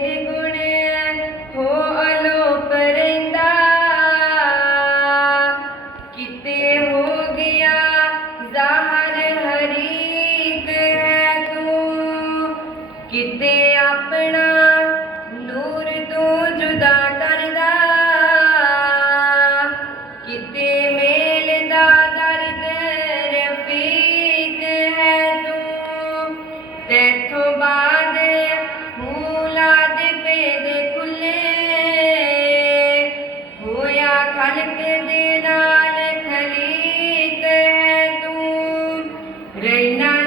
ਗੁਣ night.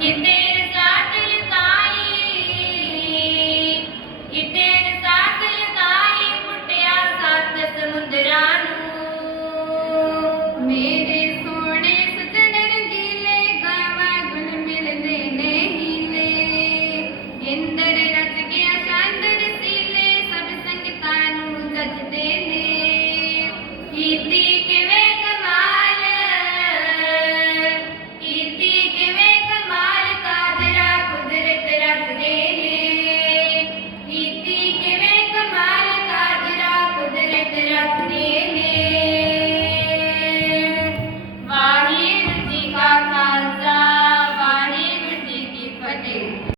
You.